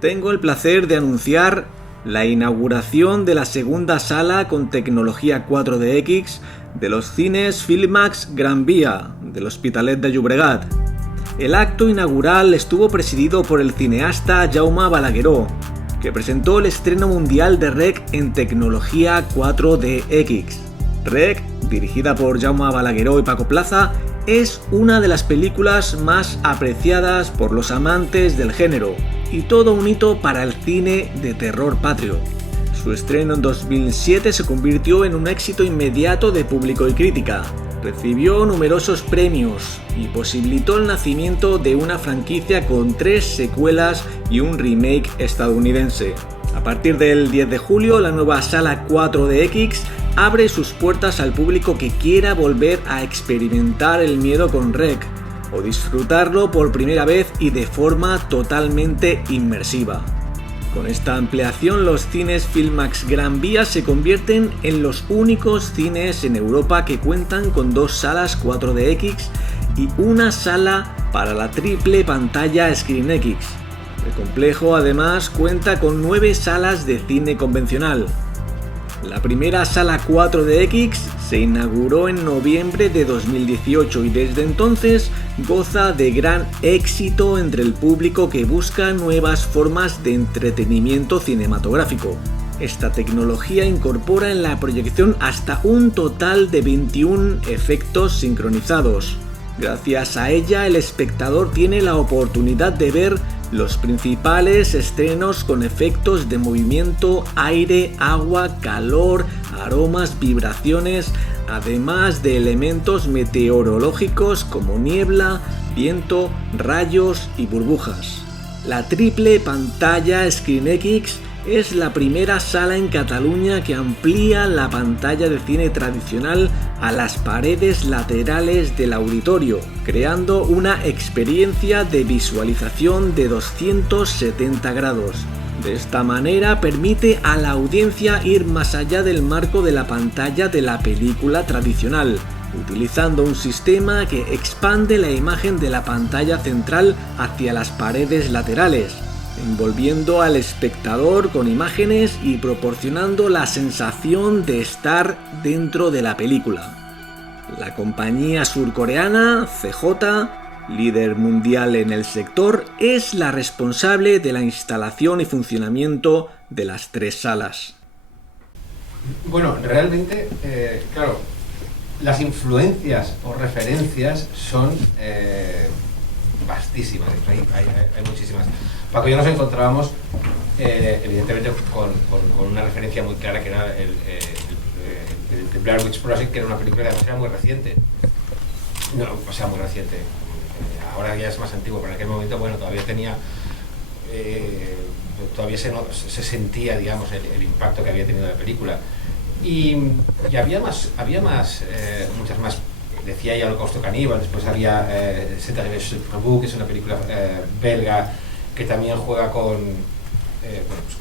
Tengo el placer de anunciar la inauguración de la segunda sala con tecnología 4DX de los cines Filmax Gran Vía del Hospitalet de Llobregat. El acto inaugural estuvo presidido por el cineasta Jaume Balagueró, que presentó el estreno mundial de REC en tecnología 4DX. REC, dirigida por Jaume Balagueró y Paco Plaza, es una de las películas más apreciadas por los amantes del género y todo un hito para el cine de terror patrio. Su estreno en 2007 se convirtió en un éxito inmediato de público y crítica. Recibió numerosos premios y posibilitó el nacimiento de una franquicia con 3 secuelas y un remake estadounidense. A partir del 10 de julio, la nueva sala 4DX abre sus puertas al público que quiera volver a experimentar el miedo con REC o disfrutarlo por primera vez y de forma totalmente inmersiva. Con esta ampliación, los cines Filmax Gran Vía se convierten en los únicos cines en Europa que cuentan con 2 salas 4DX y una sala para la triple pantalla ScreenX. El complejo además cuenta con 9 salas de cine convencional. La primera sala 4DX se inauguró en noviembre de 2018 y desde entonces goza de gran éxito entre el público que busca nuevas formas de entretenimiento cinematográfico. Esta tecnología incorpora en la proyección hasta un total de 21 efectos sincronizados. Gracias a ella, el espectador tiene la oportunidad de ver los principales estrenos con efectos de movimiento, aire, agua, calor, aromas, vibraciones, además de elementos meteorológicos como niebla, viento, rayos y burbujas. La triple pantalla ScreenX es la primera sala en Cataluña que amplía la pantalla de cine tradicional a las paredes laterales del auditorio, creando una experiencia de visualización de 270 grados. De esta manera permite a la audiencia ir más allá del marco de la pantalla de la película tradicional, utilizando un sistema que expande la imagen de la pantalla central hacia las paredes laterales, envolviendo al espectador con imágenes y proporcionando la sensación de estar dentro de la película. La compañía surcoreana CJ, líder mundial en el sector, es la responsable de la instalación y funcionamiento de las 3 salas. Bueno, realmente, claro, las influencias o referencias son vastísimas, hay muchísimas. Paco y yo nos encontrábamos evidentemente con una referencia muy clara que era el Blair Witch Project, que era una película que además era muy reciente. No, o sea, muy reciente. Ahora ya es más antiguo, pero en aquel momento, bueno, todavía tenía... todavía se sentía, digamos, el impacto que había tenido la película. Y había muchas más. Decía ya Holocausto Caníbal, después había C'est arrivé chez Prabhu, que es una película belga que también juega con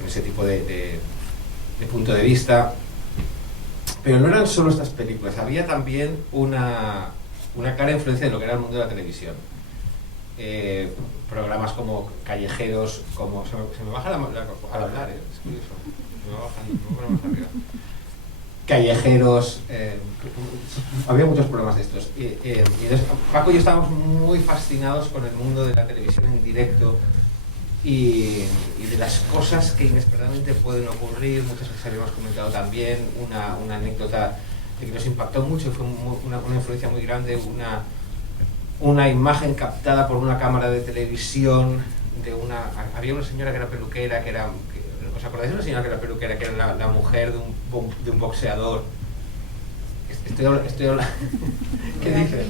ese tipo de punto de vista. Pero no eran solo estas películas, había también una clara influencia de lo que era el mundo de la televisión. Programas como Callejeros, como... Se me baja al hablar, es curioso. Se me baja más arriba. Callejeros, había muchos programas de estos. Y entonces, Paco y yo estábamos muy fascinados con el mundo de la televisión en directo y de las cosas que inesperadamente pueden ocurrir. Muchas veces habíamos comentado también una anécdota que nos impactó mucho, fue una influencia muy grande, una imagen captada por una cámara de televisión de había una señora que era peluquera, ¿os acordáis de una señora que era peluquera, que era la mujer de un boxeador? Estoy hablando... ¿Qué dices?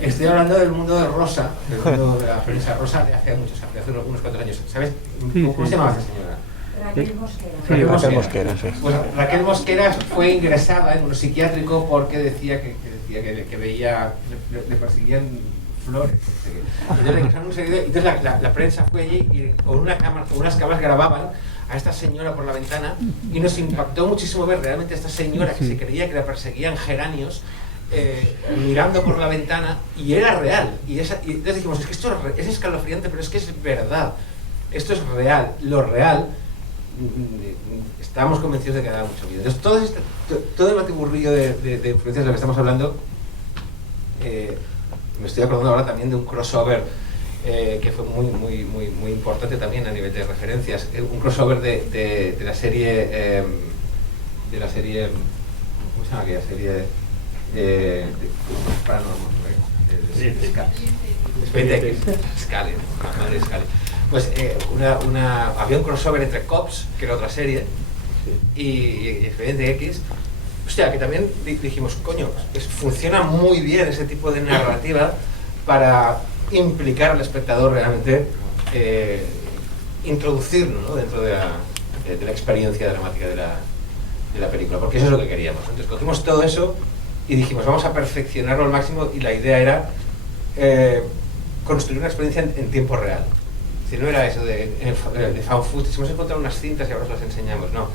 Estoy hablando del mundo de Rosa, del mundo de la prensa Rosa de hace unos cuantos años. ¿Sabes? ¿Cómo se llamaba esta señora? Raquel Mosquera. Raquel Mosquera, sí. Pues Raquel Mosquera fue ingresada en un psiquiátrico porque decía que veía, le perseguían flores. Entonces la prensa fue allí y con unas cámaras grababan a esta señora por la ventana y nos impactó muchísimo ver realmente a esta señora que se creía que la perseguían geranios mirando por la ventana, y era real. Y entonces dijimos, es que esto es escalofriante, pero es que es verdad. esto es real, lo real, estábamos convencidos de que daba mucho miedo. Entonces todo el batiburrillo de influencias de lo que estamos hablando, me estoy acordando ahora también de un crossover que fue muy importante también a nivel de referencias, un crossover de la serie, ¿cómo se llama aquella serie? Paranormal, Expediente X, Scully, madre Scully. Pues había un crossover entre Cops, que era otra serie, y Expediente X. Hostia, que también dijimos, coño, funciona muy bien ese tipo de narrativa para implicar al espectador realmente, introducirlo, ¿no?, dentro de la experiencia dramática de la película, porque eso es lo que queríamos. Entonces cogimos todo eso y dijimos, vamos a perfeccionarlo al máximo, y la idea era construir una experiencia en tiempo real. Si no era eso de found footage, hemos encontrado unas cintas y ahora os las enseñamos, no.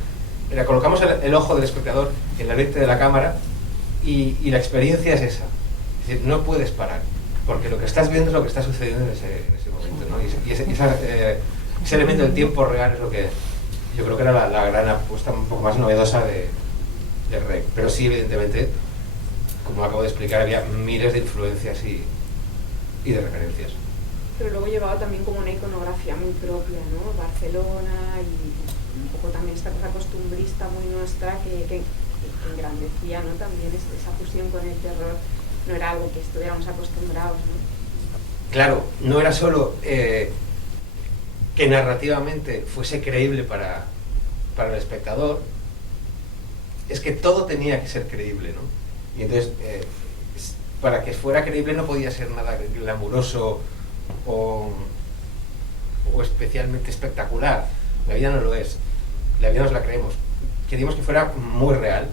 Era, colocamos el ojo del espectador en la lente de la cámara y la experiencia es esa. Es decir, no puedes parar, porque lo que estás viendo es lo que está sucediendo en ese momento, ¿no? Y ese elemento del tiempo real es lo que yo creo que era la gran apuesta un poco más novedosa de REC. Pero sí, evidentemente, como acabo de explicar, había miles de influencias y de referencias. Pero luego llevaba también como una iconografía muy propia, ¿no? Barcelona y un poco también esta cosa costumbrista muy nuestra que engrandecía, ¿no?, también esa fusión con el terror. No era algo que estuviéramos acostumbrados, ¿no? Claro, no era solo que narrativamente fuese creíble para el espectador, es que todo tenía que ser creíble, ¿no? Y entonces, para que fuera creíble no podía ser nada glamuroso o especialmente espectacular. La vida no lo es, la vida nos la creemos. Queríamos que fuera muy real,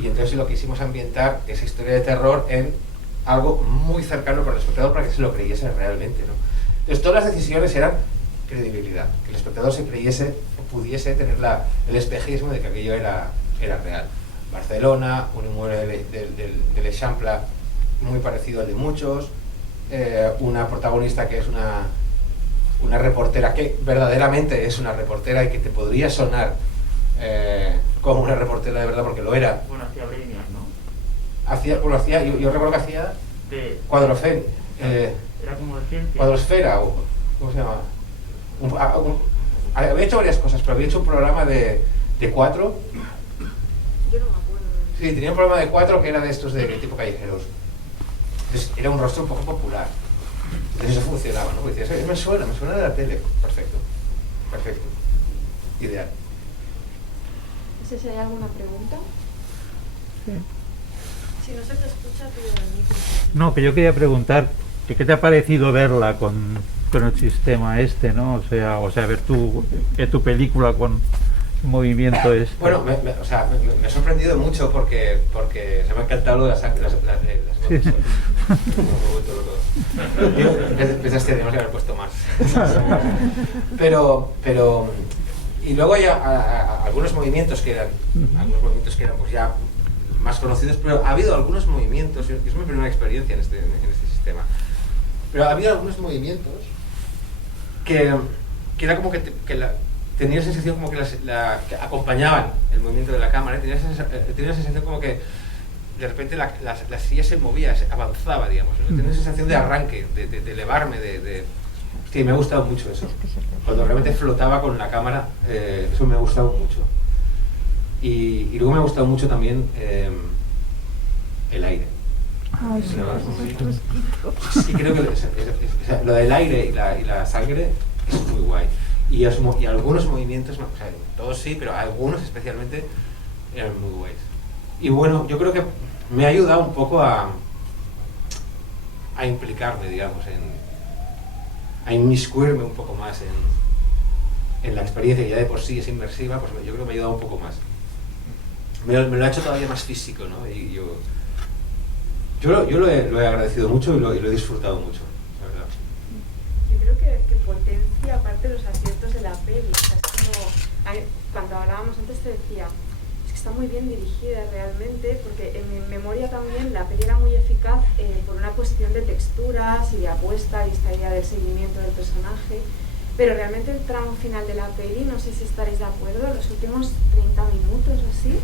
y entonces lo quisimos ambientar esa historia de terror en algo muy cercano para el espectador, para que se lo creyese realmente, ¿no? Entonces todas las decisiones eran credibilidad, que el espectador se creyese o pudiese tener el espejismo de que aquello era real. Barcelona, un inmueble del Eixample muy parecido al de muchos, una protagonista que es una reportera que verdaderamente es una reportera y que te podría sonar como una reportera de verdad, porque lo era. Bueno, hacía Brainiac, ¿no? Yo recuerdo que hacía Cuadrofén. Era como de ciencia. Cuadrosfera, o ¿cómo se llama? Había hecho varias cosas, pero había hecho un programa de 4. Yo no me acuerdo. Sí, tenía un programa de 4 que era de estos de tipo callejeros. Entonces era un rostro un poco popular. Entonces eso funcionaba, ¿no? Porque decías, me suena de la tele. Perfecto. Ideal. No sé si hay alguna pregunta. Sí. Si no se te escucha, pide el micro. No, que yo quería preguntar, ¿qué te ha parecido verla con el sistema este, ¿no? O sea, ver tu película con el movimiento este. Bueno, me ha sorprendido mucho porque se me ha encantado lo de las Sí. Pensaste, teníamos que haber puesto más. Pero y luego hay algunos movimientos que eran pues ya más conocidos, pero ha habido algunos movimientos, es mi primera experiencia en este sistema, pero ha habido algunos movimientos que era como que tenía la sensación como que acompañaban el movimiento de la cámara, tenía la sensación como que de repente la silla se movía, avanzaba, digamos, ¿no? Tenía una sensación de arranque, de elevarme, Sí, me ha gustado mucho eso. Cuando realmente flotaba con la cámara, eso me ha gustado mucho. Y luego me ha gustado mucho también el aire. Ay, Sí, creo que lo del aire y la sangre es muy guay. Y algunos movimientos, o sea, todos sí, pero algunos especialmente eran muy guays. Y bueno, yo creo que me ha ayudado un poco a implicarme, digamos, a inmiscuirme un poco más en la experiencia, que ya de por sí es inmersiva, pues yo creo que me ha ayudado un poco más. Me lo ha hecho todavía más físico, ¿no? Y yo lo he agradecido mucho y lo he disfrutado mucho, la verdad. Yo creo que potencia aparte los aciertos de la peli. O sea, es como, cuando hablábamos antes te decía, es que está muy bien dirigida realmente, porque en mi memoria también la peli era muy eficaz por una cuestión de texturas y de apuesta y esta idea del seguimiento del personaje, Pero realmente el tramo final de la peli, no sé si estaréis de acuerdo, los últimos 30 minutos o así,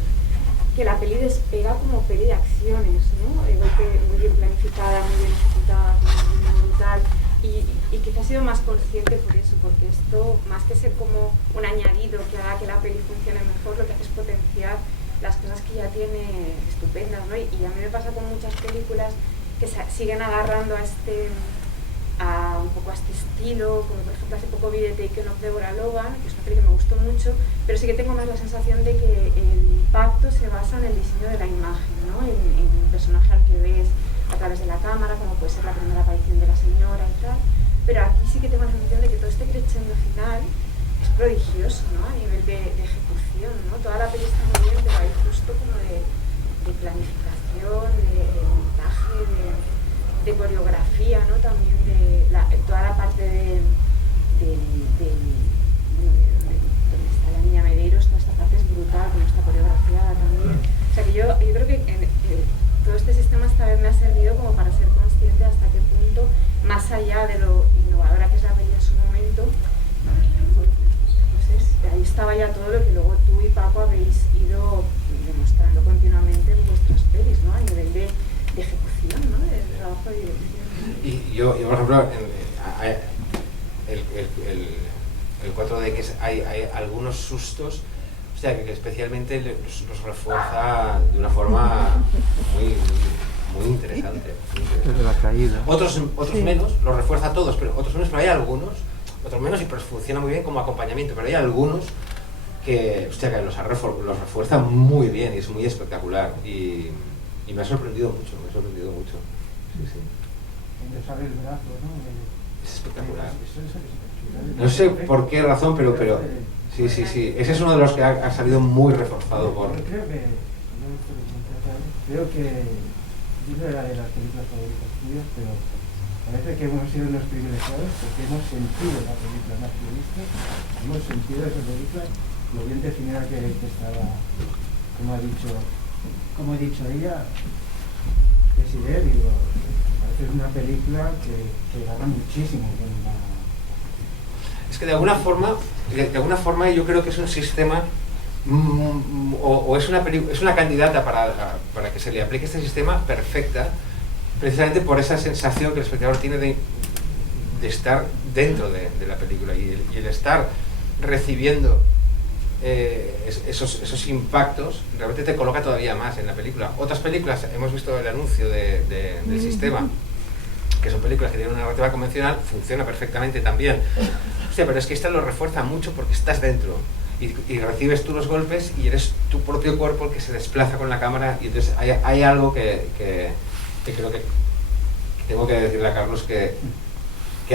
que la peli despega como peli de acciones, ¿no? Igual que muy bien planificada, muy bien ejecutada, muy brutal, y quizás he sido más consciente por eso, porque esto, más que ser como un añadido que haga que la peli funcione mejor, lo que hace es potenciar las cosas que ya tiene estupendas, ¿no? Y a mí me pasa con muchas películas que siguen agarrando un poco a este estilo, como por ejemplo hace poco vi The Taken of Deborah Logan, que es una peli que me gustó mucho, pero sí que tengo más la sensación de que el impacto se basa en el diseño de la imagen, ¿no? En el personaje al que ves a través de la cámara, como puede ser la primera aparición de la señora y tal, pero aquí sí que tengo la sensación de que todo este crescendo final es prodigioso, ¿no? A nivel de ejecución, ¿no? Toda la peli está muy bien, pero hay justo como de planificación, de montaje, de coreografía, ¿no? También toda la parte de donde está la niña Medeiros, toda esta parte es brutal, como está coreografiada también. O sea que yo creo que todo este sistema esta vez me ha servido como para ser consciente hasta qué punto, más allá de lo innovadora que es la peli en su momento, pues ahí estaba ya todo lo que luego tú y Paco habéis ido demostrando continuamente en vuestras pelis, ¿no? A nivel de ejecución, ¿no? De trabajo de dirección. Y yo por ejemplo, el 4DX hay algunos sustos, o sea, que especialmente los refuerza de una forma muy interesante. Desde la caída. Otros Sí. menos, los refuerza todos, pero otros menos, pero hay algunos, otros menos y pues funciona muy bien como acompañamiento, pero hay algunos que los refuerza muy bien y es muy espectacular y me ha sorprendido mucho. Sí, sí. Sale el brazo, ¿no? Es espectacular. Eso es espectacular. No sé por qué razón, pero sí. Ese es uno de los que ha salido muy reforzado por... Yo creo que yo no era de las películas favoritas tuyas, pero parece que hemos sido los privilegiados porque hemos sentido la película más realista, hemos sentido esa película, lo bien definida que estaba, como ha dicho ella, Desider, digo, parece una película que gana muchísimo con la... Es que de alguna forma yo creo que es un sistema o es una candidata para que se le aplique este sistema perfecta, precisamente por esa sensación que el espectador tiene de estar dentro de la película y el estar recibiendo esos impactos realmente te coloca todavía más en la película. Otras películas, hemos visto el anuncio del sistema, que son películas que tienen una narrativa convencional, funciona perfectamente también. Hostia, pero es que esta lo refuerza mucho porque estás dentro y recibes tú los golpes y eres tu propio cuerpo el que se desplaza con la cámara y entonces hay algo que creo que tengo que decirle a Carlos que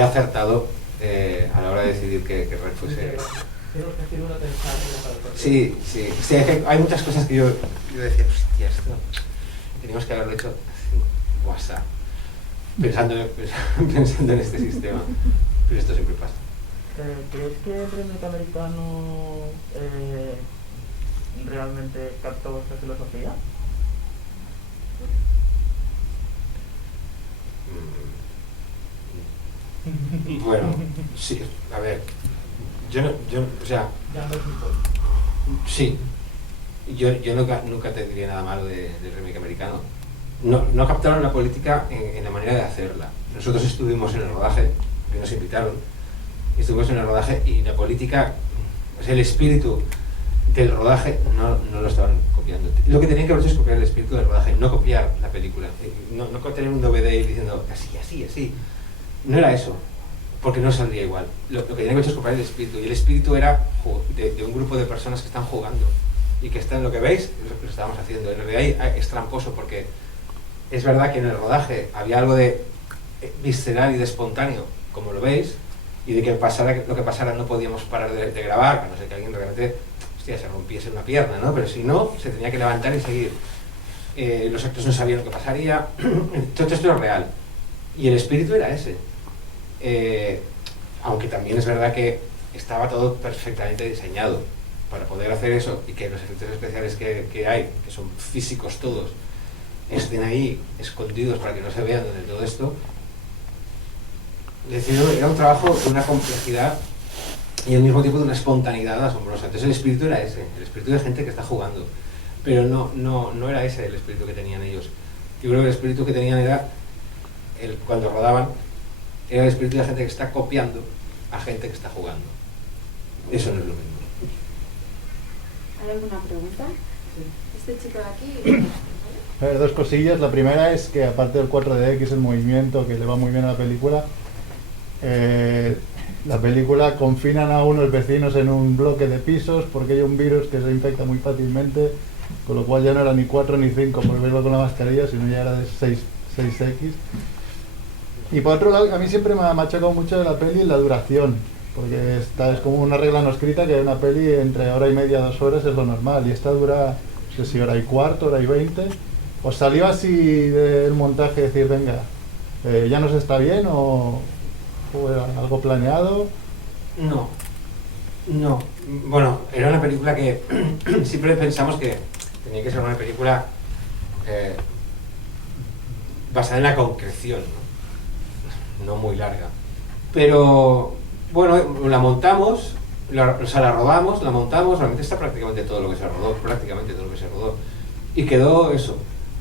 ha acertado a la hora de decidir que Red fuese... Sí, hay muchas cosas que yo decía, hostia, esto teníamos que haberlo hecho así, WhatsApp, pensando en este sistema, pero esto siempre pasa. ¿Crees que el remake americano realmente captó esta filosofía? Bueno, sí, a ver, o sea, sí, yo nunca te diría nada malo del remake americano. No captaron la política en la manera de hacerla. Nosotros estuvimos en el rodaje, que nos invitaron, estuvimos en el rodaje y la política, o sea, el espíritu del rodaje no lo estaban copiando. Lo que tenían que hacer es copiar el espíritu del rodaje, no copiar la película, no tener un DVD diciendo así. No era eso, porque no saldría igual. Lo que tenían que hacer es copiar el espíritu, y el espíritu era de un grupo de personas que están jugando y que están, lo que veis, lo estábamos haciendo. En realidad es tramposo porque es verdad que en el rodaje había algo de visceral y de espontáneo, como lo veis, y de que pasara lo que pasara no podíamos parar de grabar, a no ser que alguien realmente se rompiese una pierna, ¿no? Pero si no, se tenía que levantar y seguir. Los actores no sabían lo que pasaría. Todo esto era real. Y el espíritu era ese. Aunque también es verdad que estaba todo perfectamente diseñado para poder hacer eso y que los efectos especiales que hay, que son físicos todos, estén ahí escondidos para que no se vean de todo esto. Es decir, era un trabajo de una complejidad y al mismo tiempo de una espontaneidad asombrosa. Entonces el espíritu era ese, el espíritu de gente que está jugando, pero no era ese el espíritu que tenían ellos. Yo creo que el espíritu que tenían era, cuando rodaban, era el espíritu de gente que está copiando a gente que está jugando. Eso no es lo mismo. ¿Hay alguna pregunta? Este chico de aquí... A ver, dos cosillas. La primera es que aparte del 4DX, el movimiento que le va muy bien a la película confinan a unos vecinos en un bloque de pisos porque hay un virus que se infecta muy fácilmente, con lo cual ya no era ni 4 ni 5 por verlo con la mascarilla, sino ya era de 6X. Y por otro lado, a mí siempre me ha machacado mucho de la peli la duración, porque esta es como una regla no escrita, que una peli entre hora y media, 2 horas es lo normal, y esta dura, no sé si hora y cuarto, hora y 20. ¿Os salió así del montaje decir, venga, ya nos está bien o era algo planeado? No. Bueno, era una película que siempre pensamos que tenía que ser una película basada en la concreción, no muy larga. Pero, bueno, la montamos, la rodamos, la montamos, realmente está prácticamente todo lo que se rodó, y quedó eso.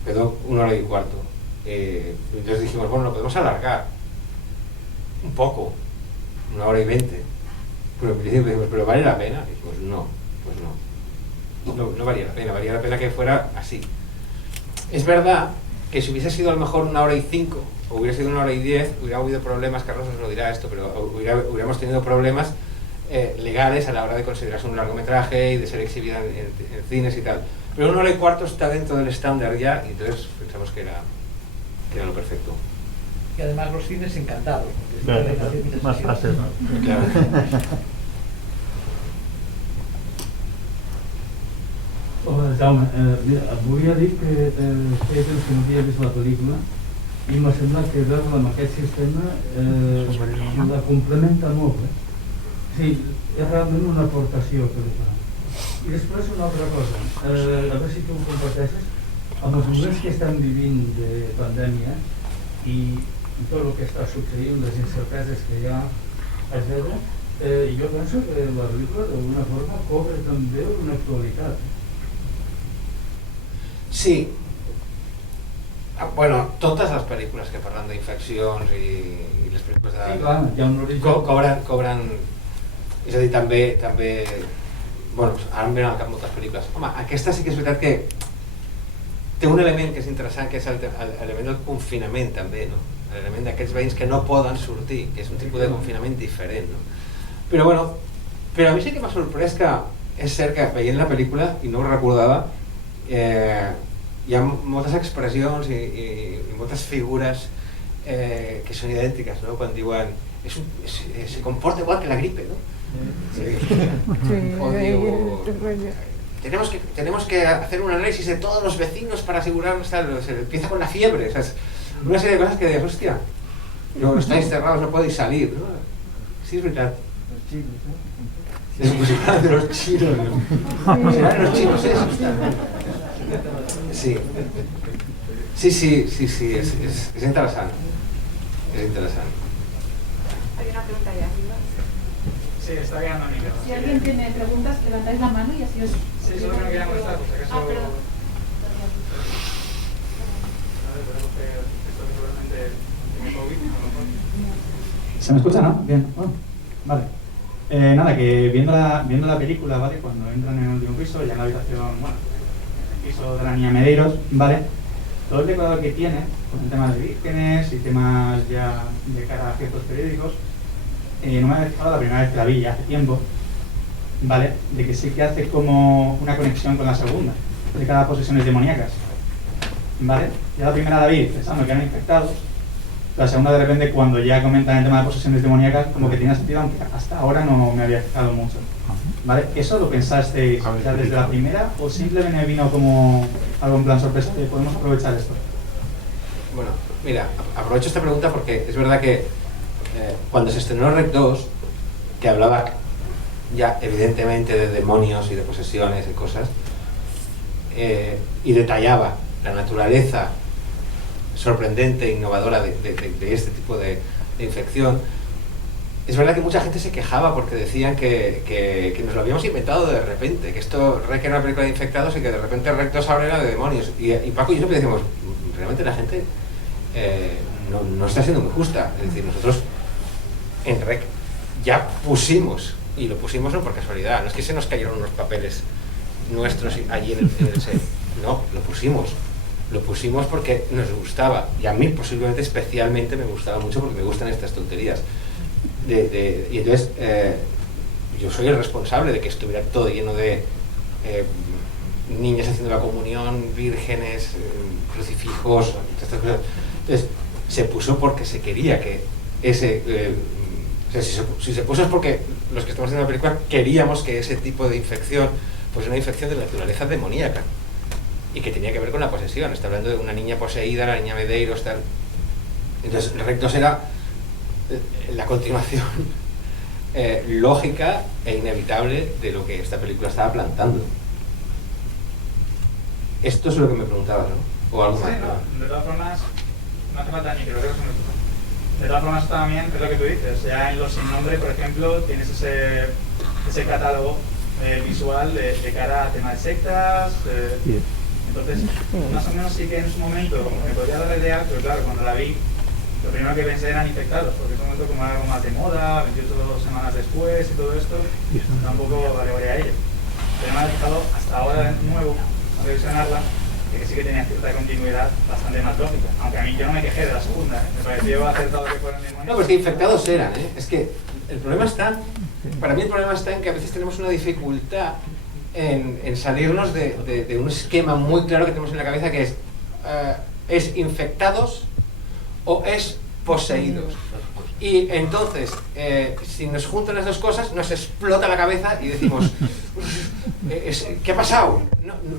Quedó 1 hora y cuarto. Entonces dijimos, bueno, lo podemos alargar un poco, 1 hora y 20. Pero ¿vale la pena? Y dijimos, no, pues no valía la pena que fuera así. Es verdad que si hubiese sido a lo mejor 1 hora y 5, o hubiera sido 1 hora y 10, hubiera habido problemas, Carlos nos lo dirá esto, pero hubiéramos tenido problemas legales a la hora de considerarse un largometraje y de ser exhibida en cines y tal. Pero 1 hora y cuarto está dentro del estándar ya, y entonces pensamos que era lo perfecto. Y además los cines encantados. Claro, más fácil, ¿no? Claro. Hola, Jaume. Mira, volia dir que feia temps que no havia vist la pel·lícula i m'ha semblat que veure amb aquest sistema la complementa molt. Sí, és realment una aportació que li fa. I després una altra cosa, a veure si tu ho comparteixes, amb els moments que estem vivint de pandèmia i tot el que està succeint, les incerteses que hi ha, etc., jo penso que la pel·lícula d'alguna forma cobra també una actualitat. Sí. Bueno, totes les pel·lícules que parlen d'infeccions i les pel·lícules de... Sí, clar, hi ha un origen... Cobren... És a dir, també... Bueno, ara em venen al cap moltes pel·lícules. Home, aquesta sí que és veritat que té un element que és interessant, que és l'element del confinament també, no? L'element d'aquests veïns que no poden sortir, que és un tipus de confinament diferent, no? Però bueno, però a mi sí que m'ha sorprès que és cert que veient la pel·lícula, i no ho recordava, hi ha moltes expressions i moltes figures que són idèntiques, no? Quan diuen se comporta igual que la gripe, no? Sí. O digo, tenemos que hacer un análisis de todos los vecinos para asegurarnos, se empieza con la fiebre, o sea, es una serie de cosas que dices, hostia, no estáis cerrados, no podéis salir, ¿no? Sí, es verdad. Los chinos, ¿no? Es musical de los chinos, ¿no? Serán los chinos esos. Sí. Sí, es interesante. Es interesante. Hay una pregunta allá arriba. Sí, está bien anónimo. Si alguien tiene preguntas, levantáis la mano y así os... Sí, solo que no quería molestar, por si acaso... Ah, perdón. A ver, esperemos que esto seguramente tiene COVID, a lo mejor. ¿Se me escucha, no? Bien. Oh, vale. Nada, que viendo la película, ¿vale? Cuando entran en el último piso, ya en la habitación, bueno, en el piso de la niña Medeiros, ¿vale? Todo el decorado que tiene, con el tema de vírgenes y temas ya de cara a ciertos periódicos, no me ha dejado la primera vez que la vi, ya hace tiempo, ¿vale? De que sí que hace como una conexión con la segunda, de cada posesiones demoníacas, ¿vale? Ya la primera la vi pensando que eran infectados, la segunda de repente cuando ya comentan el tema de posesiones demoníacas como que tenía sentido, aunque hasta ahora no me había fijado mucho, ¿vale? ¿Eso lo pensasteis ya desde la primera o simplemente vino como algo en plan sorpresa? ¿Podemos aprovechar esto? Bueno, mira, aprovecho esta pregunta porque es verdad que cuando se estrenó Rec 2, que hablaba ya evidentemente de demonios y de posesiones y cosas, y detallaba la naturaleza sorprendente e innovadora de este tipo de infección, es verdad que mucha gente se quejaba porque decían que nos lo habíamos inventado de repente, que esto REC era una película de infectados y que de repente REC 2 ahora era de demonios. Y Paco y yo siempre decimos, realmente la gente no está siendo muy justa. Es decir, nosotros en REC ya pusimos, y lo pusimos no por casualidad, no es que se nos cayeron unos papeles nuestros allí en el set, no, lo pusimos porque nos gustaba, y a mí posiblemente especialmente me gustaba mucho porque me gustan estas tonterías. Y entonces yo soy el responsable de que estuviera todo lleno de niñas haciendo la comunión, vírgenes, crucifijos, estas cosas. Entonces se puso porque se quería que ese o sea, si se puso es porque los que estamos haciendo la película queríamos que ese tipo de infección pues una infección de naturaleza demoníaca y que tenía que ver con la posesión. Está hablando de una niña poseída, la niña Medeiros, tal. Entonces REC 2 era la continuación lógica e inevitable de lo que esta película estaba plantando. Esto es lo que me preguntabas, ¿no? O algo más. Sí, no, de todas formas, no hace falta ni que lo veas. De todas formas también es lo que tú dices, ya en Los Sin Nombre, por ejemplo, tienes ese catálogo visual de cara a temas de sectas. Entonces, más o menos sí que en su momento me podría dar la idea, pero claro, cuando la vi, lo primero que pensé eran infectados, porque en ese momento como era algo más de moda, 28 semanas después y todo esto, tampoco valoraría a ello. Pero me ha dejado hasta ahora de nuevo a revisionarla, que sí que tenía cierta continuidad bastante más lógica, aunque a mí yo no me quejé de la segunda, me pareció acertado que fueran demonios. No, pues que infectados eran, es que el problema está, para mí el problema está en que a veces tenemos una dificultad en salirnos de un esquema muy claro que tenemos en la cabeza que es infectados o es poseídos. Y entonces, si nos juntan las dos cosas, nos explota la cabeza y decimos, ¿qué ha pasado?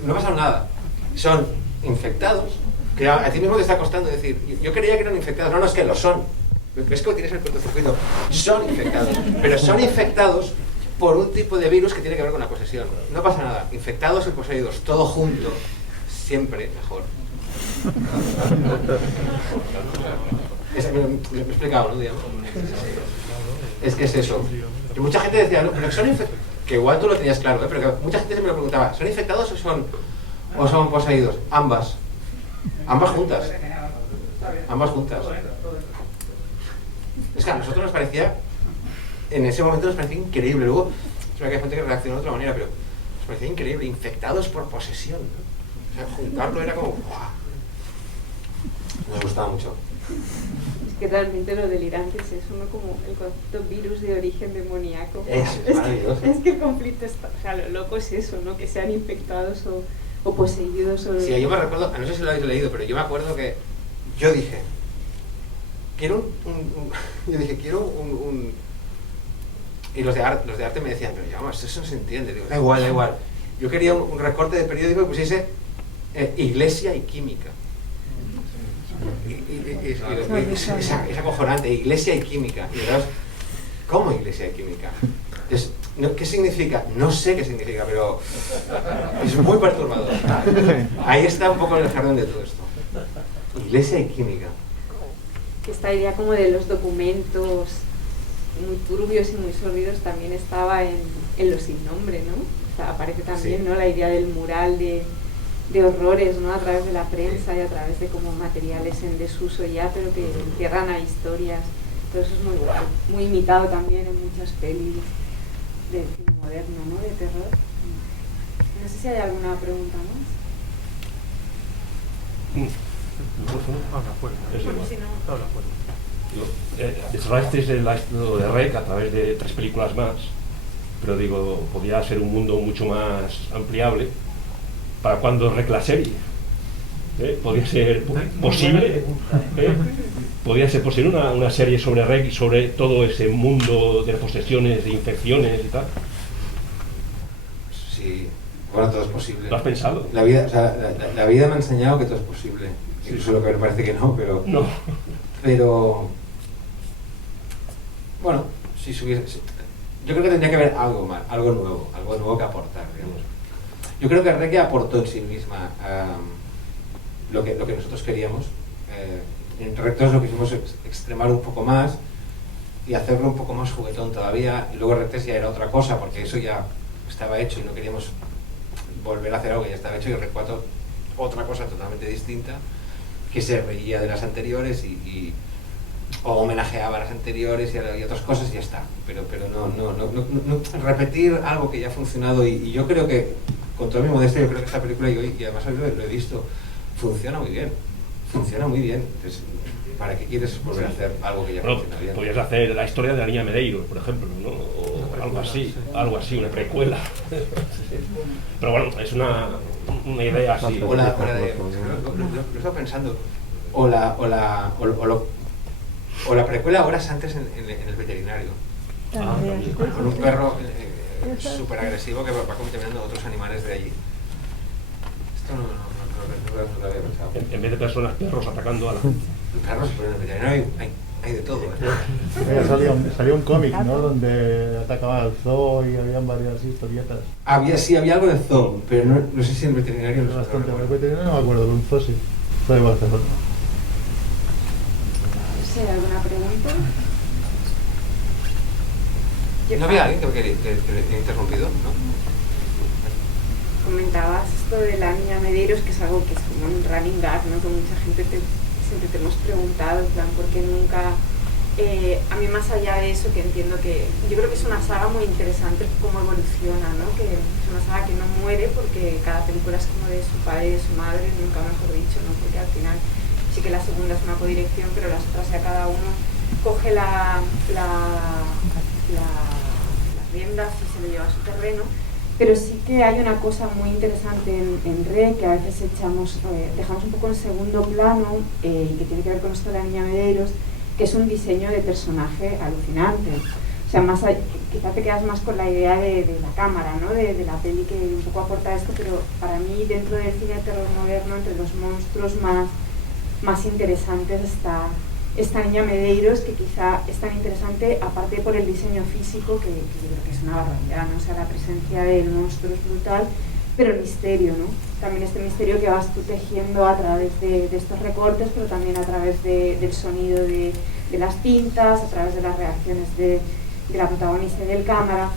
No ha pasado nada. Son infectados, que a ti mismo te está costando decir, yo creía que eran infectados, no, es que lo son. ¿Ves que tienes el cortocircuito? Son infectados, pero son infectados por un tipo de virus que tiene que ver con la posesión. No pasa nada, infectados y poseídos, todo junto, siempre mejor. Me he explicado, ¿no? Digamos. Es que es eso. Que mucha gente decía, no, pero son infectados, que igual tú lo tenías claro, pero que mucha gente se me lo preguntaba, ¿son infectados o son poseídos? Ambas juntas. Ambas juntas. Es que a nosotros nos parecía, en ese momento nos parecía increíble. Luego, es verdad que hay gente que reaccionó de otra manera, pero nos parecía increíble, infectados por posesión, ¿no? O sea, juntarlo era como, ¡guau! Nos gustaba mucho. Es que realmente lo delirante es eso, ¿no? Como el concepto virus de origen demoníaco. Es maravilloso. Es que el conflicto está, o sea, lo loco es eso, ¿no? Que sean infectados o poseídos. O... Sí, yo me recuerdo, no sé si lo habéis leído, pero yo me acuerdo que yo dije, quiero un y los de arte me decían, pero ya vamos, eso no se entiende. Digo, da igual. Yo quería un recorte de periódico que pusiese Iglesia y Química. Es acojonante, Iglesia y Química. Y verdad, ¿cómo Iglesia y Química? ¿Qué significa? No sé qué significa, pero es muy perturbador. Ahí está un poco el jardín de todo esto. Iglesia y Química. Esta idea como de los documentos muy turbios y muy sórdidos también estaba en Los Sin Nombre, ¿no? O sea, aparece también, sí, ¿no? La idea del mural de horrores, ¿no? A través de la prensa y a través de como materiales en desuso ya, pero que encierran a historias. Todo eso es muy bueno, muy imitado también en muchas pelis de cine moderno, ¿no? De terror. No sé si hay alguna pregunta más. Desarrollasteis el estilo de REC a través de 3 películas más, pero digo, podría ser un mundo mucho más ampliable. ¿Para cuándo REC la serie? ¿Podría ser posible? ¿Podría ser posible una serie sobre REC y sobre todo ese mundo de posesiones, de infecciones y tal? Sí, bueno, todo es posible. ¿Lo has pensado? La vida me ha enseñado que todo es posible. Sí. Incluso lo que me parece que no, pero... No. Pero... Bueno, si subiese... Yo creo que tendría que haber algo más, algo nuevo que aportar, digamos. Yo creo que REC aportó en sí misma lo que nosotros queríamos. En REC 2 lo quisimos extremar un poco más y hacerlo un poco más juguetón todavía, y luego Rec 3 ya era otra cosa, porque eso ya estaba hecho y no queríamos volver a hacer algo que ya estaba hecho, y Rec 4 otra cosa totalmente distinta, que se reía de las anteriores o homenajeaba a las anteriores y otras cosas y ya está, pero no repetir algo que ya ha funcionado, y yo creo que, con toda mi modestia, yo creo que esta película, y además hoy lo he visto, funciona muy bien, entonces, ¿para qué quieres volver a hacer algo que ya funciona bien? Podrías hacer la historia de la niña Medeiros, por ejemplo, ¿no? O algo así, una precuela. Pero bueno, es una idea así. O la de, lo estaba pensando, o la precuela horas antes en el veterinario. Con un perro súper agresivo que va contaminando a otros animales de allí. Esto no lo había pensado. En vez de personas, perros atacando a la gente. Perros, pero en el veterinario hay de todo. Salió un cómic, ¿no? Donde atacaban al zoo y habían varias historietas. Había algo de zoo, pero no sé si en el veterinario no. Bastante. En el veterinario no me acuerdo, de un zoo sí. Zoo de Barcelona. ¿Hay alguna pregunta? ¿No había alguien que he interrumpido? ¿No? Comentabas esto de la niña Medeiros, que es algo que es como un running gag, ¿no? Que mucha gente siempre te hemos preguntado, en plan, ¿por qué nunca? A mí, más allá de eso, que entiendo que yo creo que es una saga muy interesante cómo evoluciona, ¿no? Que es una saga que no muere porque cada película es como de su padre y de su madre, nunca mejor dicho, ¿no? Porque al final sí que la segunda es una codirección, pero las otras ya cada uno coge las riendas y se lo lleva a su terreno. Pero sí que hay una cosa muy interesante en Rec, que a veces dejamos un poco en segundo plano, y que tiene que ver con esto de la niña Medeiros, que es un diseño de personaje alucinante. O sea, quizá te quedas más con la idea de la cámara, ¿no? De la peli, que un poco aporta esto, pero para mí, dentro del cine de terror moderno, entre los monstruos más interesantes está esta niña Medeiros, que quizá es tan interesante, aparte por el diseño físico, que yo creo que es una barbaridad, ¿no? O sea, la presencia del monstruo es brutal, pero el misterio, ¿no? También este misterio que vas tú tejiendo a través de estos recortes, pero también a través del sonido de las tintas, a través de las reacciones de la protagonista y del cámara.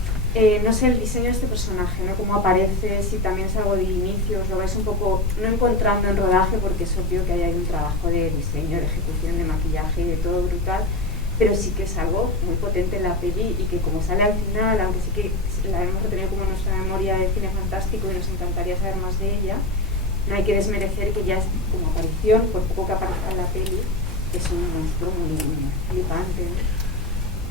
No sé, el diseño de este personaje, ¿no? Cómo aparece, si también es algo de inicio, os lo vais un poco no encontrando en rodaje, porque es obvio que hay un trabajo de diseño, de ejecución, de maquillaje y de todo brutal, pero sí que es algo muy potente en la peli, y que como sale al final, aunque sí que la hemos retenido como nuestra memoria de cine fantástico y nos encantaría saber más de ella, no hay que desmerecer que ya es como aparición, por poco que aparezca en la peli, es un monstruo muy flipante, ¿no?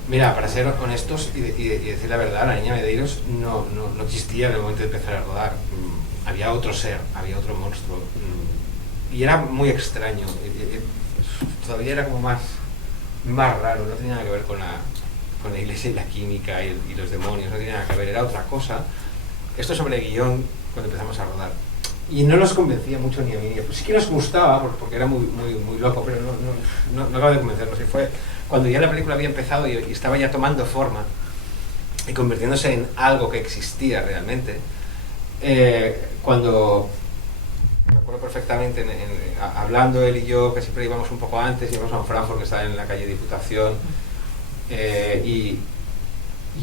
Mira, para ser honestos y decir la verdad, la niña Medeiros no existía en el momento de empezar a rodar. Había otro ser, había otro monstruo, y era muy extraño, todavía era como más raro, no tenía nada que ver con la iglesia y la química y los demonios, no tenía nada que ver, era otra cosa. Esto sobre guión, cuando empezamos a rodar, y no nos convencía mucho ni a mí, pues sí que nos gustaba porque era muy loco, pero no acaba de convencernos. Y fue cuando ya la película había empezado y estaba ya tomando forma y convirtiéndose en algo que existía realmente, cuando me acuerdo perfectamente hablando él y yo, que siempre íbamos un poco antes, íbamos a un Frankfurt que estaba en la calle Diputación, y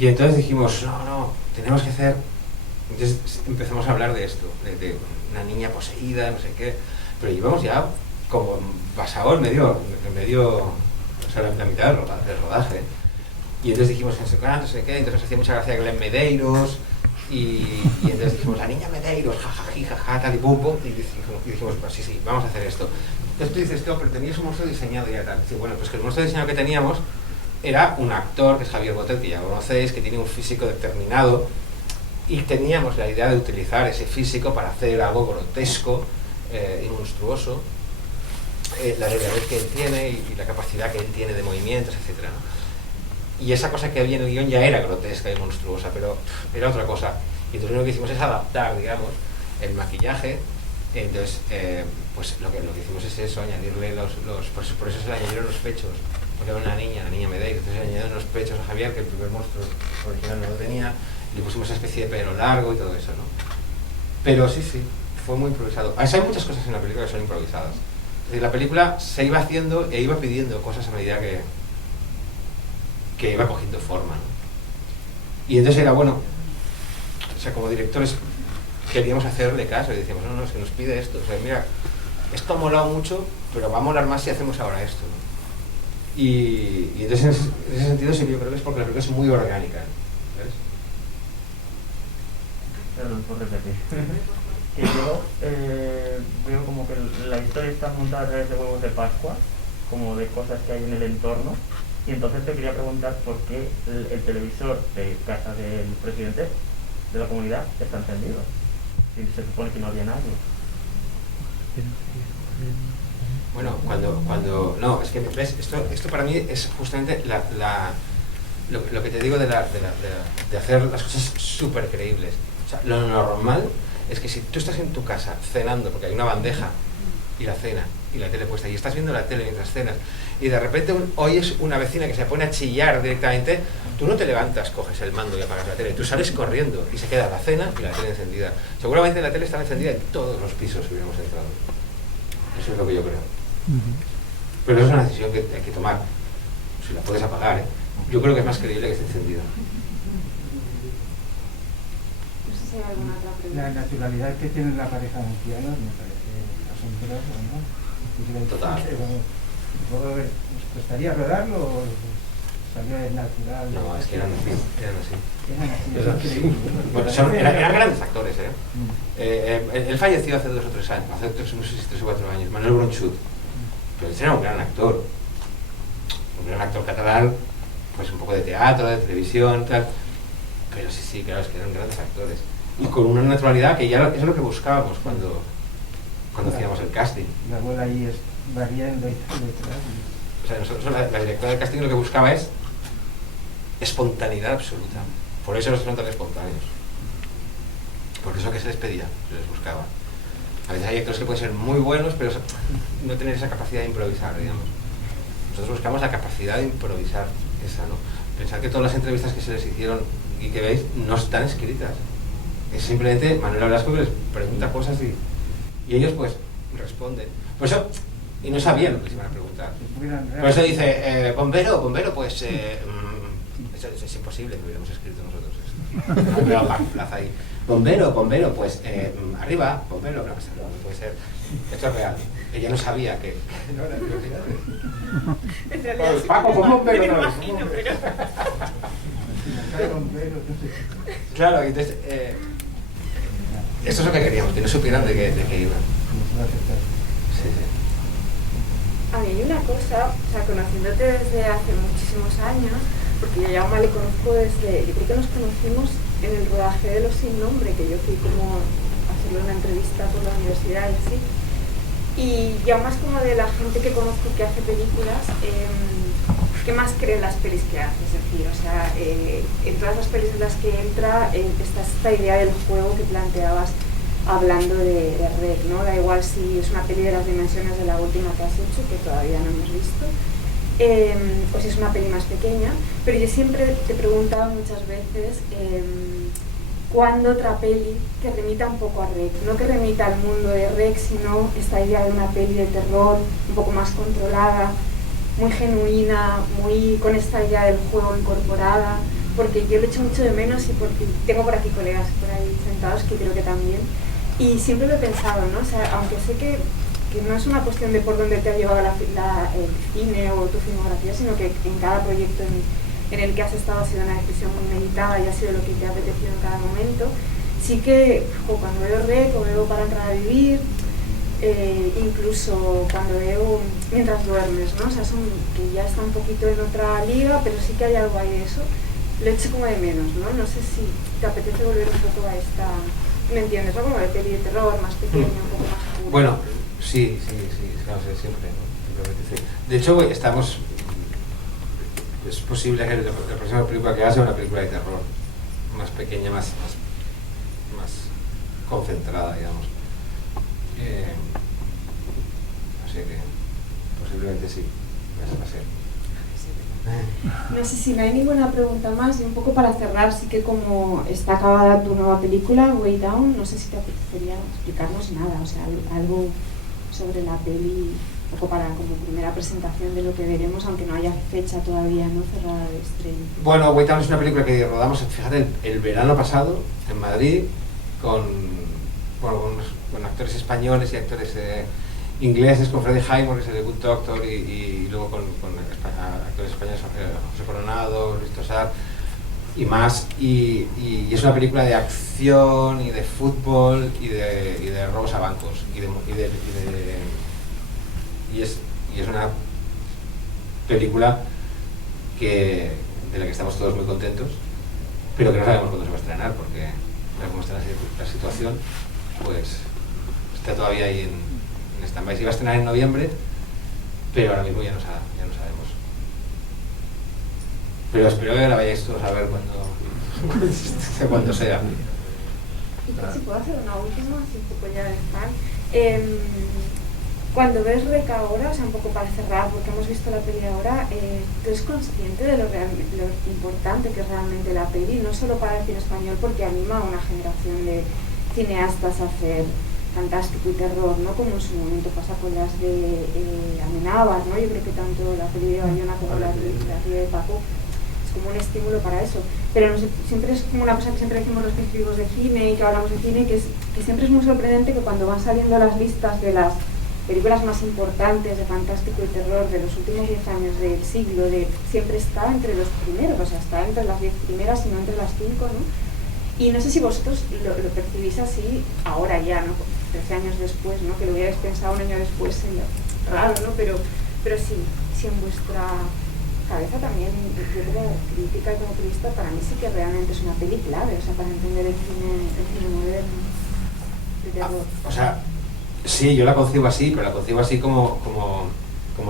entonces dijimos, no, tenemos que hacer. Entonces empezamos a hablar de esto, de una niña poseída, no sé qué, pero llevamos ya como pasado el medio, o sea, la mitad del rodaje, y entonces dijimos, no sé qué, entonces nos hacía mucha gracia Glenn Medeiros, y entonces dijimos, la niña Medeiros, jajaji, jaja, tal y pum pum, y dijimos, pues sí, vamos a hacer esto. Entonces tú dices, pero tenías un monstruo diseñado ya tal. Sí, bueno, pues que el monstruo diseñado que teníamos era un actor, que es Javier Botet, que ya conocéis, que tiene un físico determinado, y teníamos la idea de utilizar ese físico para hacer algo grotesco y monstruoso, la delgadez que él tiene y la capacidad que él tiene de movimientos, etc., ¿no? Y esa cosa que había en el guión ya era grotesca y monstruosa, pero era otra cosa. Y entonces lo que hicimos es adaptar, digamos, el maquillaje. Entonces, pues lo que hicimos es eso, añadirle por eso se le añadieron los pechos, porque era una niña Medeiros, entonces se le añadieron los pechos a Javier, que el primer monstruo original no lo tenía. Le pusimos una especie de pelo largo y todo eso, ¿no? Pero sí, fue muy improvisado. Hay muchas cosas en la película que son improvisadas. Es decir, la película se iba haciendo e iba pidiendo cosas a medida que que iba cogiendo forma, ¿no? Y entonces era bueno, o sea, como directores queríamos hacerle caso y decíamos, no, es que nos pide esto, o sea, mira, esto ha molado mucho, pero va a molar más si hacemos ahora esto, ¿no? Y entonces en ese sentido sí, yo creo que es porque la película es muy orgánica, ¿sabes? Perdón por repetir. Que yo veo como que la historia está montada a través de huevos de Pascua, como de cosas que hay en el entorno, y entonces te quería preguntar por qué el televisor de casa del presidente de la comunidad está encendido, si se supone que no había nadie. Bueno, cuando no, es que ves, esto para mí es justamente lo que te digo de hacer las cosas súper creíbles. O sea, lo normal es que si tú estás en tu casa cenando, porque hay una bandeja y la cena y la tele puesta, y estás viendo la tele mientras cenas, y de repente oyes una vecina que se pone a chillar directamente, tú no te levantas, coges el mando y apagas la tele, tú sales corriendo y se queda la cena y la tele encendida. Seguramente la tele estaba encendida en todos los pisos que hubiéramos entrado. Eso es lo que yo creo. Pero eso es una decisión que hay que tomar. Si la puedes apagar, ¿eh? Yo creo que es más creíble que esté encendida. No sé si hay alguna otra pregunta. La naturalidad que tiene la pareja de ancianos me parece asombroso, ¿no? Total. ¿Nos costaría rodarlo o salió de natural? No, es que eran así. Eran así. Bueno, eran grandes actores, ¿eh? Él falleció hace 2 o 3 años, hace no sé si 3 o 4 años, Manuel Bronchut. Pero él era un gran actor catalán, pues un poco de teatro, de televisión, tal. Pero sí, claro, es que eran grandes actores. Y con una naturalidad que ya es lo que buscábamos cuando hacíamos el casting. La bola ahí es variando y tal. O sea, nosotros, la directora del casting lo que buscaba es espontaneidad absoluta. Por eso son tan espontáneos. Porque eso que se les pedía, se les buscaba. A veces hay actores que pueden ser muy buenos, pero no tener esa capacidad de improvisar, digamos. Nosotros buscamos la capacidad de improvisar, esa, ¿no? Pensar que todas las entrevistas que se les hicieron y que veis no están escritas. Es simplemente Manuel Blasco que les pregunta cosas y ellos pues responden. Por eso, y no sabían lo que les iban a preguntar. Por eso dice, bombero, pues es imposible que hubiéramos escrito nosotros esto. Pero plaza ahí. Bombero, pues arriba, bombero, no puede ser. Esto es real. Ella no sabía que no era En realidad, Paco, pues bombero no es. Claro, entonces esto es lo que queríamos, que no supieran de qué iban. Sí. A mí hay una cosa, o sea, conociéndote desde hace muchísimos años, porque yo ya le conozco desde, yo creo que nos conocimos en el rodaje de Los Sin Nombre, que yo fui como a hacerle una entrevista por la universidad y así. Y ya más como de la gente que conozco que hace películas, ¿qué más cree en las pelis que hace? Es decir, o sea, en todas las pelis en las que entra está esta idea del juego que planteabas hablando de REC, ¿no? Da igual si es una peli de las dimensiones de la última que has hecho, que todavía no hemos visto, o si es una peli más pequeña, pero yo siempre te preguntaba muchas veces ¿cuándo otra peli que remita un poco a REC? No que remita al mundo de REC, sino esta idea de una peli de terror un poco más controlada, muy genuina, muy con esta idea del juego incorporada, porque yo lo echo mucho de menos y porque tengo por aquí colegas por ahí sentados que creo que también, y siempre lo he pensado, ¿no? O sea, aunque sé que no es una cuestión de por dónde te ha llevado el cine o tu filmografía, sino que en cada proyecto en el que has estado ha sido una decisión muy meditada y ha sido lo que te ha apetecido en cada momento. Sí que cuando veo REC o veo Para entrar a vivir, incluso cuando veo Mientras duermes, ¿no? O sea, que ya está un poquito en otra liga, pero sí que hay algo ahí de eso. Lo echo como de menos, ¿no? No sé si te apetece volver un poco a esta... ¿Me entiendes? ¿No? Como de peli de terror, más pequeña, un poco más oscura. Bueno, sí, claro, siempre, ¿no? Simplemente sí. De hecho, estamos... Es posible que la próxima película que haga sea una película de terror, más pequeña, más concentrada, digamos. Así que posiblemente sí, eso va a ser. No sé si no hay ninguna pregunta más, y un poco para cerrar, sí que como está acabada tu nueva película, Way Down, no sé si te apetecería explicarnos nada, o sea, algo sobre la peli un poco para como primera presentación de lo que veremos, aunque no haya fecha todavía no cerrada de estreno. Bueno, Waytown es una película que rodamos, fíjate, el verano pasado en Madrid con actores españoles y actores ingleses, con Freddie Highmore, que es el de Good Doctor, y luego con actores españoles, José Coronado, Luis Tosar y más, y es una película de acción y de fútbol y de robos a bancos y es una película de la que estamos todos muy contentos, pero que no sabemos cuándo se va a estrenar, porque como está la situación, pues está todavía ahí en stand-by. Se iba a estrenar en noviembre, pero ahora mismo ya no sabemos. Pero espero que la vayáis todos a ver cuando sea. Y si puedo hacer una última, así un poco ya de fan. Cuando ves Rec ahora, o sea, un poco para cerrar, porque hemos visto la peli ahora, ¿tú eres consciente de lo importante que es realmente la peli? No solo para el cine español, porque anima a una generación de cineastas a hacer fantástico y terror, ¿no? Como en su momento pasa con las de Amenábar, ¿no? Yo creo que tanto la peli de Bayona como la de Paco es como un estímulo para eso. Pero no sé, siempre es como una cosa que siempre decimos los que escribimos de cine y que hablamos de cine, que siempre es muy sorprendente que cuando van saliendo las listas de las películas más importantes de fantástico y terror de los últimos 10 años del siglo, siempre está entre los primeros, o sea, está entre las 10 primeras y no entre las 5, ¿no? Y no sé si vosotros lo percibís así ahora ya, ¿no? 13 años después, ¿no? Que lo hubierais pensado un año después, raro, ¿no? Pero sí en vuestra cabeza también, yo como crítica y como periodista, para mí sí que realmente es una peli clave, o sea, para entender el cine moderno de terror. O sea, sí, yo la concibo así, pero la concibo así como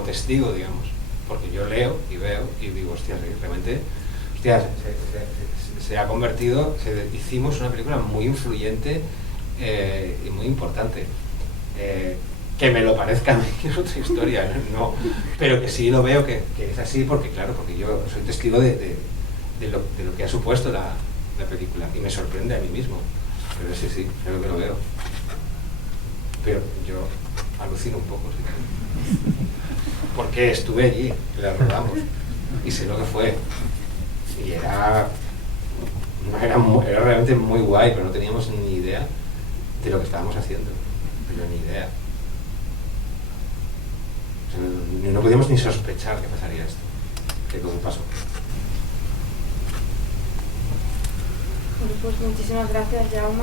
testigo, digamos, porque yo leo y veo y digo, hostia, realmente, se ha convertido, hicimos una película muy influyente y muy importante. Que me lo parezca a mí es otra historia, no, pero que sí lo veo que es así, porque claro, porque yo soy testigo de lo que ha supuesto la película y me sorprende a mí mismo, pero sí, creo que lo veo. Pero yo alucino un poco, sí. Porque estuve allí, la rodamos, y sé lo que fue. Y era realmente muy guay, pero no teníamos ni idea de lo que estábamos haciendo. Pero ni idea. O sea, no podíamos ni sospechar que pasaría esto, que todo pasó. Bueno, pues muchísimas gracias, Jaume,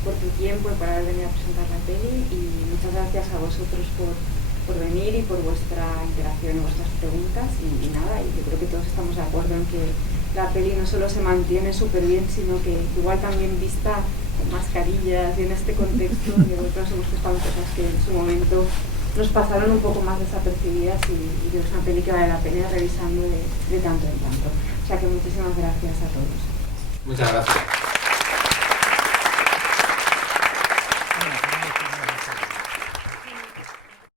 por tu tiempo y por haber venido a presentar la peli, y muchas gracias a vosotros por venir y por vuestra interacción y vuestras preguntas, y nada, y yo creo que todos estamos de acuerdo en que la peli no solo se mantiene súper bien, sino que igual también vista con mascarillas y en este contexto, que nosotros hemos estado cosas que en su momento nos pasaron un poco más desapercibidas, y es una peli que vale la pena revisando de tanto en tanto. O sea que muchísimas gracias a todos. Muchas gracias.